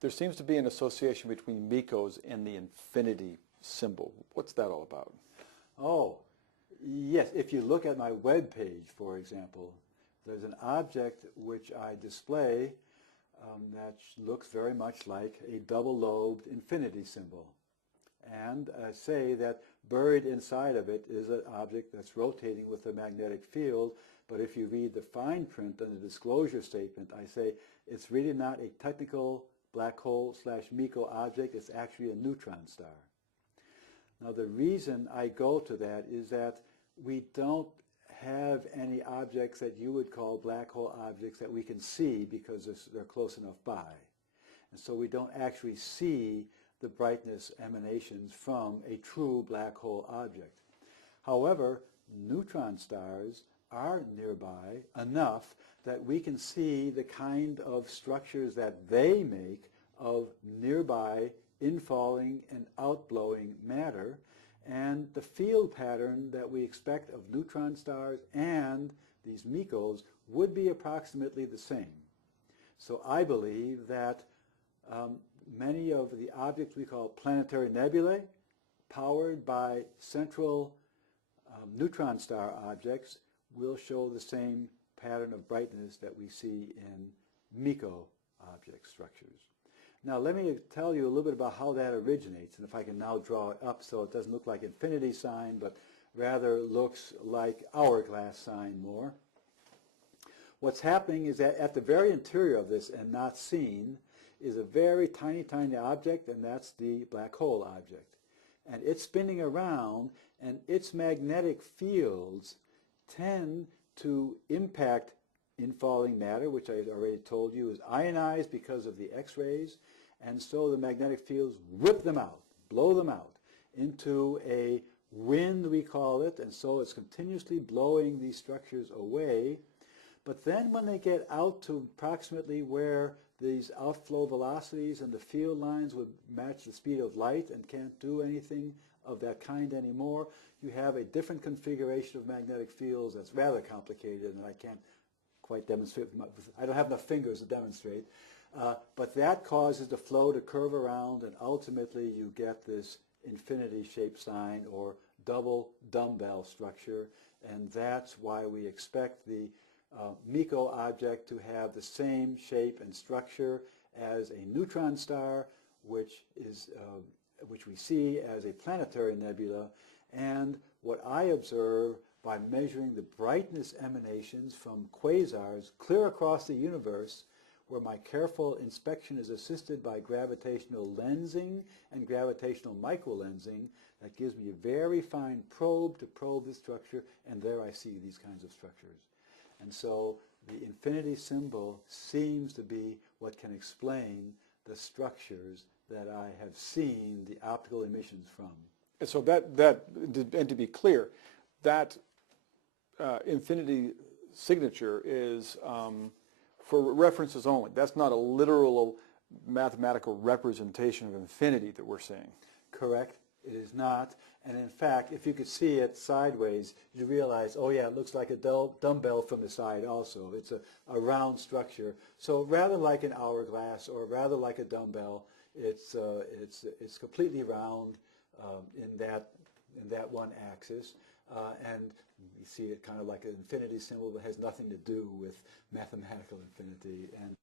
There seems to be an association between MECOs and the infinity symbol. What's that all about? Oh, yes. If you look at my web page, for example, there's an object which I display that looks very much like a double-lobed infinity symbol. And say that buried inside of it is an object that's rotating with a magnetic field. But if you read the fine print on the disclosure statement, I say it's really not a technical black hole / MECO object. It's actually a neutron star. Now the reason I go to that is that we don't have any objects that you would call black hole objects that we can see because they're close enough by. And so we don't actually see the brightness emanations from a true black hole object. However, neutron stars are nearby enough that we can see the kind of structures that they make of nearby infalling and outblowing matter, and the field pattern that we expect of neutron stars and these MECOs would be approximately the same. So I believe that many of the objects we call planetary nebulae, powered by central neutron star objects, will show the same pattern of brightness that we see in MECO object structures. Now let me tell you a little bit about how that originates, and if I can now draw it up so it doesn't look like infinity sign, but rather looks like hourglass sign more. What's happening is that at the very interior of this, and not seen, is a very tiny, tiny object, and that's the black hole object. And it's spinning around, and its magnetic fields tend to impact infalling matter, which I already told you is ionized because of the X-rays, and so the magnetic fields rip them out, blow them out into a wind, we call it, and so it's continuously blowing these structures away. But then when they get out to approximately where these outflow velocities and the field lines would match the speed of light and can't do anything of that kind anymore, you have a different configuration of magnetic fields that's rather complicated, and I can't quite demonstrate. I don't have enough fingers to demonstrate. But that causes the flow to curve around, and ultimately you get this infinity-shaped sign or double dumbbell structure, and that's why we expect the MECO object to have the same shape and structure as a neutron star, which we see as a planetary nebula. And what I observe by measuring the brightness emanations from quasars clear across the universe, where my careful inspection is assisted by gravitational lensing and gravitational microlensing, that gives me a very fine probe to probe the structure, and there I see these kinds of structures. And so the infinity symbol seems to be what can explain the structures that I have seen the optical emissions from. And so and to be clear, that infinity signature is for references only. That's not a literal mathematical representation of infinity that we're seeing. Correct. It is not. And in fact, if you could see it sideways, you realize, oh yeah, it looks like a dumbbell from the side also. It's a round structure. So rather like an hourglass or rather like a dumbbell, it's completely round in that one axis. And you see it kind of like an infinity symbol that has nothing to do with mathematical infinity. And